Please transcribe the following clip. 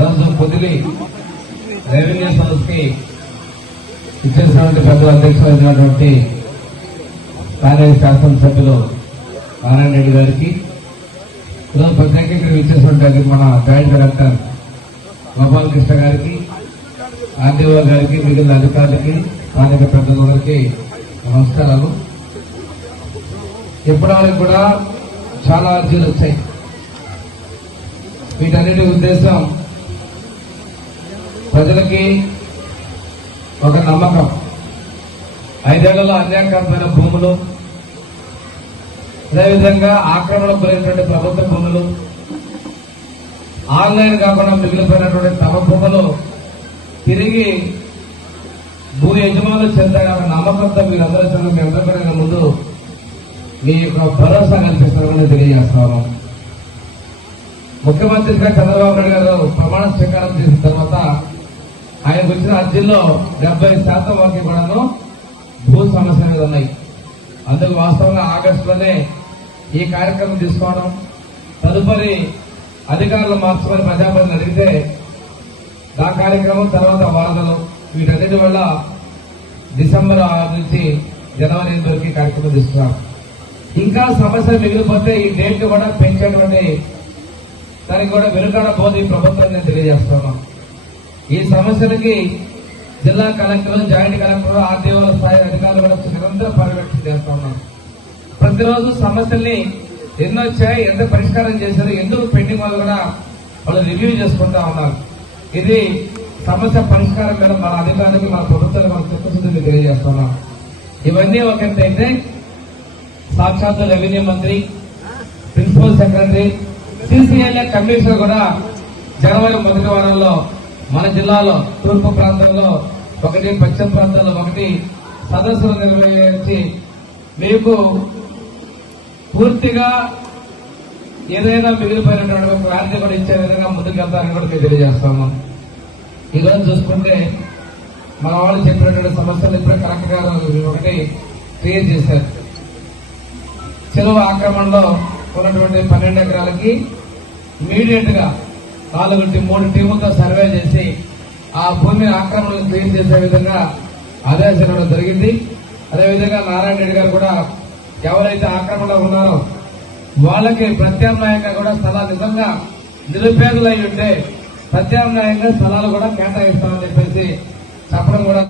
దాంతో పొదిలి రెవెన్యూ సంస్థకి ఇచ్చేసినటువంటి పెద్ద అధ్యక్షులైనటువంటి కాలేజీ శాసనసభ్యులు నారాయణ రెడ్డి గారికి ఈరోజు ప్రత్యేకంగా ఇచ్చేసినటువంటి మన జాయింట్ డైరెక్టర్ గోపాల్ కృష్ణ గారికి ఆర్డీఓ గారికి మిగిలిన అధికారులకి స్థానిక పెద్దలందరికీ నమస్కారాలు. ఇప్పటివరకు కూడా చాలా అర్జీలు వచ్చాయి. వీటన్నిటి ఉద్దేశం ప్రజలకి ఒక నమ్మకం. ఐదేళ్ళలో అన్యాయకరమైన భూములు అదేవిధంగా ఆక్రమణ గురైనటువంటి ప్రభుత్వ భూములు ఆన్లైన్ కాకుండా మిగిలిపోయినటువంటి తమ భూములు తిరిగి భూ యజమానులు చెందాలన్న నమ్మకంతో మీరందరూ చాలా మీ అందరికీ ముందు మీ యొక్క భరోసా కల్పిస్తారని తెలియజేస్తాను ముఖ్యమంత్రిగా చంద్రబాబు నాయుడు గారు ప్రమాణ స్వీకారం చేసిన తర్వాత ఆయనకు వచ్చిన అర్జీల్లో డెబ్బై శాతం వరకు కూడాను భూ సమస్య మీద ఉన్నాయి. అందుకు వాస్తవంగా ఆగస్టులోనే ఈ కార్యక్రమం తీసుకోవడం తదుపరి అధికారులు మార్చమని ప్రజాప్రతిని అడిగితే ఆ కార్యక్రమం తర్వాత వరదలు వీటన్నిటి వల్ల డిసెంబర్ ఆరు నుంచి జనవరి ఎనిమిది వరకు కార్యక్రమం తీసుకున్నాం ఇంకా సమస్య మిగిలిపోతే ఈ డేట్ కూడా పెంచేటువంటి దానికి కూడా వెనుకాడబోదు ఈ ప్రభుత్వం నేను తెలియజేస్తున్నాను. ఈ సమస్యలకి జిల్లా కలెక్టర్ జాయింట్ కలెక్టర్ ఆర్డీఓల స్థాయి అధికారులు కూడా నిరంతరం పర్యవేక్షణ చేస్తా ఉన్నారు. ప్రతిరోజు సమస్యల్ని ఎన్నో వచ్చాయి ఎంత పరిష్కారం చేశారు ఎందుకు పెండింగ్ వాళ్ళు కూడా వాళ్ళు రివ్యూ చేసుకుంటా ఉన్నారు. ఇది సమస్య పరిష్కారం మీద మన అధికారులకు మన ప్రభుత్వానికి మన చిత్తశుద్ధిని తెలియజేస్తున్నాం ఇవన్నీ ఒక అయితే సాక్షాత్ రెవెన్యూ మంత్రి ప్రిన్సిపల్ సెక్రటరీ సిసిఎల్ఏ కమిషనర్ కూడా జనవరి మొదటి వారంలో మన జిల్లాలో తూర్పు ప్రాంతంలో ఒకటి పశ్చిమ ప్రాంతాల్లో ఒకటి సదస్సులు నిర్వహించి మీకు పూర్తిగా ఏదైనా మిగిలిపోయినటువంటి ఒక కూడా ఇచ్చే విధంగా ముందుకెళ్తారని కూడా మేము తెలియజేస్తాము. ఈరోజు చూసుకుంటే మన వాళ్ళు చెప్పినటువంటి సమస్యలు ఇప్పుడే కరెక్ట్ గారు ఒకటి క్లియర్ చేశారు. చెరువు ఆక్రమణలో ఉన్నటువంటి పన్నెండు ఎకరాలకి ఇమీడియట్గా నాలుగు మూడు టీములతో సర్వే చేసి ఆ భూమిని ఆక్రమణలు క్లీన్ చేసే విధంగా ఆదేశాలు ఇవ్వడం జరిగింది. అదేవిధంగా నారాయణ రెడ్డి గారు కూడా ఎవరైతే ఆక్రమణలో ఉన్నారో వాళ్ళకి ప్రత్యామ్నాయంగా కూడా స్థలాలు నిజంగా నిరుపేదలై ఉంటే ప్రత్యామ్నాయంగా స్థలాలు కూడా కేటాయిస్తామని చెప్పేసి చెప్పడం కూడా